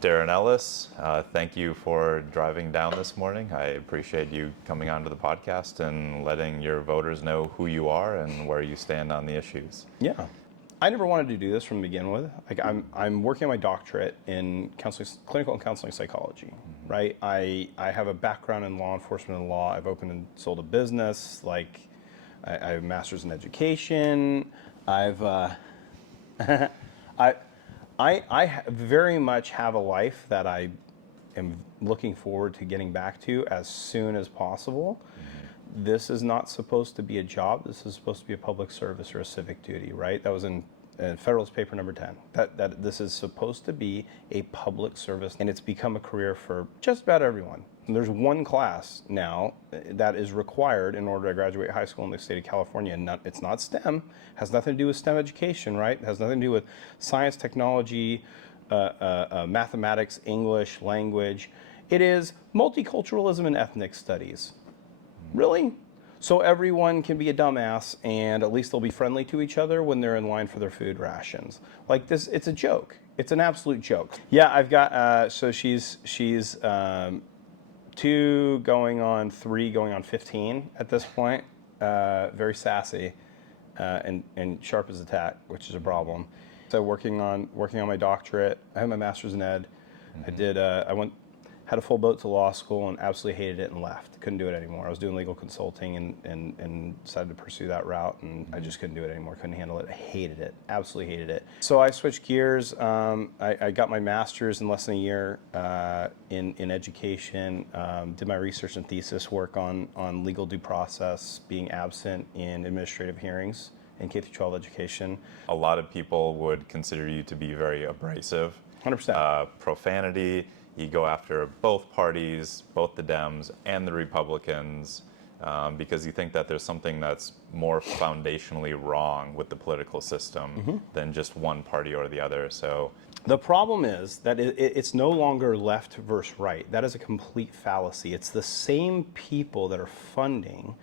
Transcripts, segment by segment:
Darren Ellis, thank you for driving down this morning. I appreciate you coming onto the podcast and letting your voters know who you are and where you stand on the issues. Yeah. I never wanted to do this from the begin with. Like I'm working on my doctorate in clinical and counseling psychology, right? I have a background in law enforcement and law. I've opened and sold a business. Like I have a master's in education. I very much have a life that I am looking forward to getting back to as soon as possible. This is not supposed to be a job. This is supposed to be a public service or a civic duty, right? That was in Federalist Paper number 10. That this is supposed to be a public service, and it's become a career for just about everyone. And there's one class now that is required in order to graduate high school in the state of California, and it's not STEM. Has nothing to do with STEM education, right? It has nothing to do with science, technology, mathematics, English, language. It is multiculturalism and ethnic studies. Really? So everyone can be a dumbass, and at least they'll be friendly to each other when they're in line for their food rations. Like this, it's a joke. It's an absolute joke. Yeah, I've got, so she's 2 going on 3 going on 15 at this point. Very sassy and sharp as a tack, which is a problem. So working on my doctorate. I have my master's in ed. I had a full boat to law school and absolutely hated it and left. Couldn't do it anymore. I was doing legal consulting and decided to pursue that route, and I just couldn't do it anymore. Couldn't handle it. I hated it. Absolutely hated it. So I switched gears. I got my master's in less than a year in education. Did my research and thesis work on legal due process, being absent in administrative hearings in K-12 education. A lot of people would consider you to be very abrasive. 100%. Profanity. You go after both parties, both the Dems and the Republicans, because you think that there's something that's more foundationally wrong with the political system than just one party or the other. So the problem is that it's no longer left versus right. That is a complete fallacy. It's the same people that are funding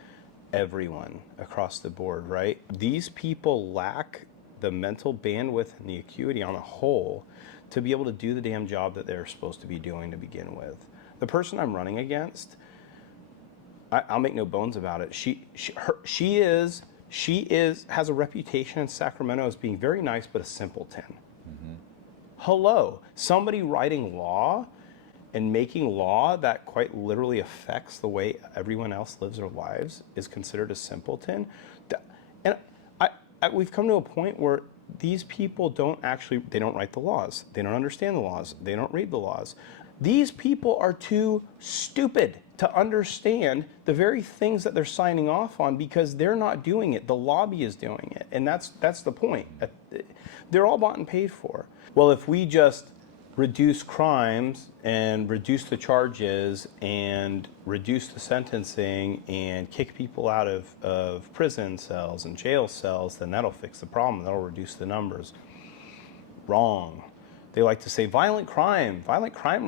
everyone across the board, right? These people lack the mental bandwidth and the acuity on a whole to be able to do the damn job that they're supposed to be doing to begin with. The person I'm running against, I'll make no bones about it. She has a reputation in Sacramento as being very nice but a simpleton. Hello, somebody writing law and making law that quite literally affects the way everyone else lives their lives is considered a simpleton. And we've come to a point where these people they don't write the laws. They don't understand the laws. They don't read the laws. These people are too stupid to understand the very things that they're signing off on because they're not doing it. The lobby is doing it. And that's the point. They're all bought and paid for. Well, if we just reduce crimes and reduce the charges and reduce the sentencing and kick people out of prison cells and jail cells, then that'll fix the problem. That'll reduce the numbers. Wrong. They like to say violent crime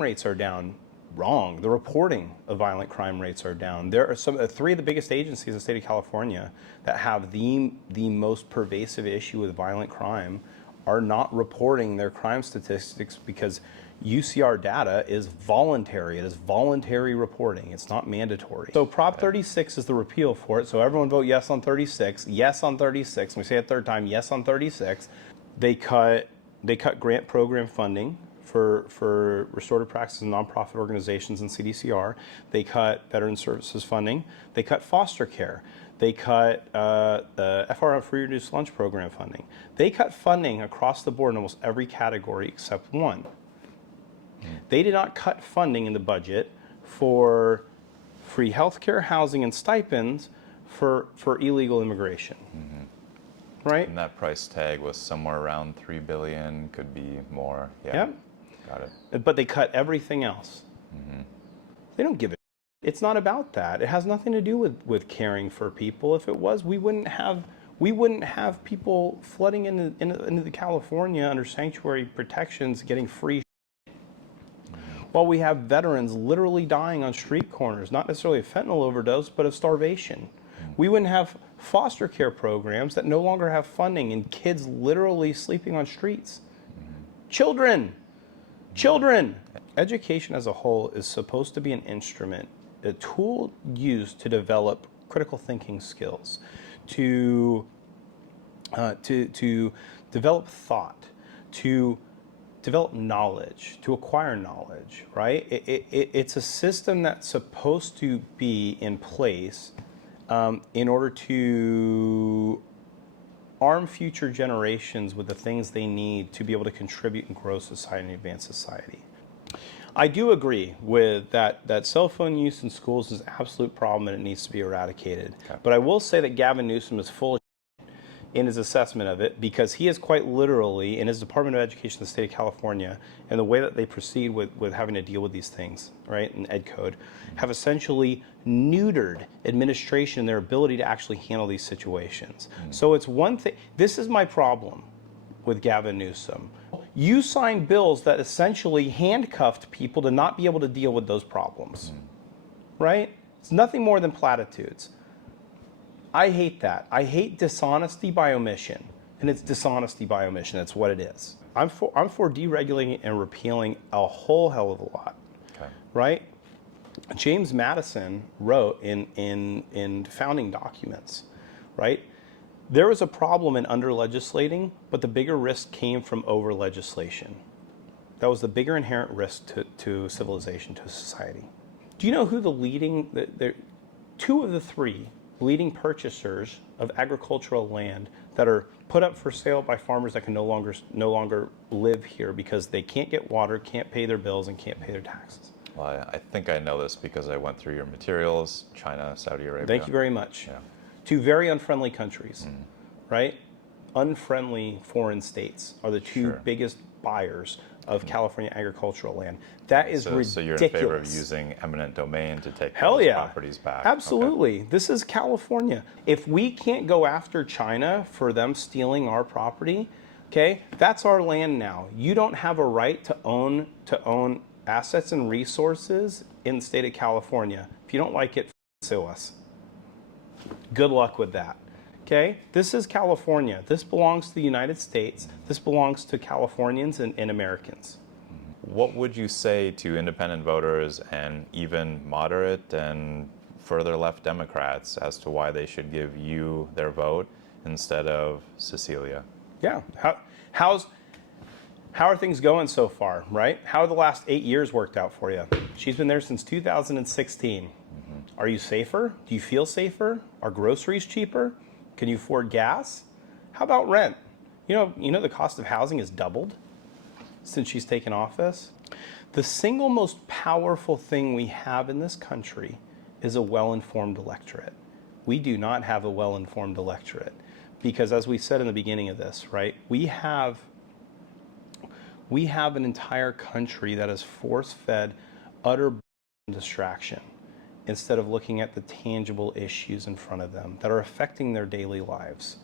rates are down. Wrong. The reporting of violent crime rates are down. There are 3 of the biggest agencies in the state of California that have the most pervasive issue with violent crime are not reporting their crime statistics because UCR data is voluntary. It is voluntary reporting. It's not mandatory. So Prop 36 is the repeal for it. So everyone vote yes on 36. Yes on 36. And we say it a third time, yes on 36. They cut grant program funding for restorative practice and nonprofit organizations and CDCR. They cut veteran services funding. They cut foster care. They cut the FRL free reduced lunch program funding. They cut funding across the board in almost every category except one. They did not cut funding in the budget for free healthcare, housing, and stipends for illegal immigration. Right? And that price tag was somewhere around $3 billion, could be more. Yeah. Yep. Got it. But they cut everything else. They don't give a. It's not about that. It has nothing to do with caring for people. If it was, we wouldn't have people flooding into the California under sanctuary protections getting free. While we have veterans literally dying on street corners, not necessarily a fentanyl overdose, but of starvation. We wouldn't have foster care programs that no longer have funding and kids literally sleeping on streets. Children Children! Education as a whole is supposed to be an instrument, a tool used to develop critical thinking skills, to develop thought, to develop knowledge, to acquire knowledge, right? It's a system that's supposed to be in place in order to arm future generations with the things they need to be able to contribute and grow society and advance society. I do agree with that cell phone use in schools is an absolute problem and it needs to be eradicated. Okay. But I will say that Gavin Newsom is full of in his assessment of it, because he is quite literally, in his Department of Education in the state of California, and the way that they proceed with having to deal with these things, right, in Ed Code, have essentially neutered administration and their ability to actually handle these situations. So it's one thing, this is my problem with Gavin Newsom. You signed bills that essentially handcuffed people to not be able to deal with those problems, right? It's nothing more than platitudes. I hate that. I hate dishonesty by omission, and it's dishonesty by omission. That's what it is. I'm for deregulating and repealing a whole hell of a lot, right? James Madison wrote in founding documents, right? There was a problem in under-legislating, but the bigger risk came from over-legislation. That was the bigger inherent risk to civilization, to society. Do you know who the leading, two of the three leading purchasers of agricultural land that are put up for sale by farmers that can no longer live here because they can't get water, can't pay their bills, and can't pay their taxes? Well, I think I know this because I went through your materials, China, Saudi Arabia. Thank you very much. Yeah. Two very unfriendly countries, right? Unfriendly foreign states are the two biggest buyers of California agricultural land. That is ridiculous. So you're in favor of using eminent domain to take those properties back? Absolutely. Okay. This is California. If we can't go after China for them stealing our property, okay, that's our land now. You don't have a right to own assets and resources in the state of California. If you don't like it, sue us. Good luck with that. Okay, this is California. This belongs to the United States. This belongs to Californians and Americans. What would you say to independent voters and even moderate and further left Democrats as to why they should give you their vote instead of Cecilia? Yeah, how are things going so far, right? How have the last 8 years worked out for you? She's been there since 2016. Are you safer? Do you feel safer? Are groceries cheaper? Can you afford gas? How about rent? You know the cost of housing has doubled since she's taken office. The single most powerful thing we have in this country is a well-informed electorate. We do not have a well-informed electorate because, as we said in the beginning of this, right, we have an entire country that is force-fed utter distraction, instead of looking at the tangible issues in front of them that are affecting their daily lives.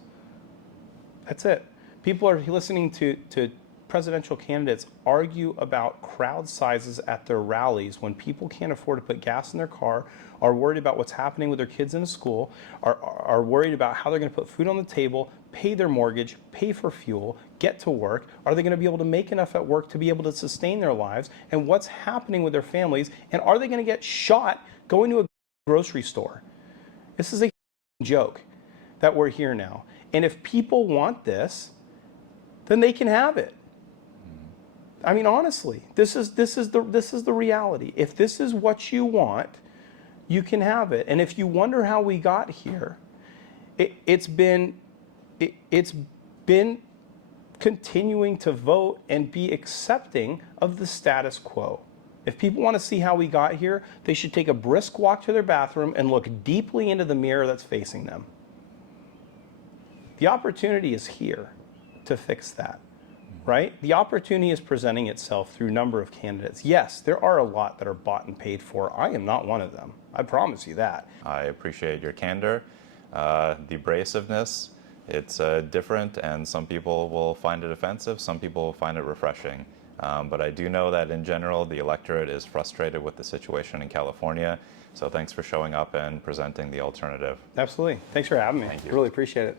That's it. People are listening to presidential candidates argue about crowd sizes at their rallies when people can't afford to put gas in their car, are worried about what's happening with their kids in school, are worried about how they're going to put food on the table, pay their mortgage, pay for fuel, get to work. Are they going to be able to make enough at work to be able to sustain their lives? And what's happening with their families? And are they going to get shot going to a grocery store? This is a joke that we're here now. And if people want this, then they can have it. I mean, honestly, this is the reality. If this is what you want, you can have it. And if you wonder how we got here, it's been continuing to vote and be accepting of the status quo. If people want to see how we got here, they should take a brisk walk to their bathroom and look deeply into the mirror that's facing them. The opportunity is here to fix that, right? The opportunity is presenting itself through a number of candidates. Yes, there are a lot that are bought and paid for. I am not one of them. I promise you that. I appreciate your candor, the abrasiveness. It's different, and some people will find it offensive. Some people will find it refreshing. But I do know that in general, the electorate is frustrated with the situation in California. So thanks for showing up and presenting the alternative. Absolutely. Thanks for having me. Thank you. Really appreciate it.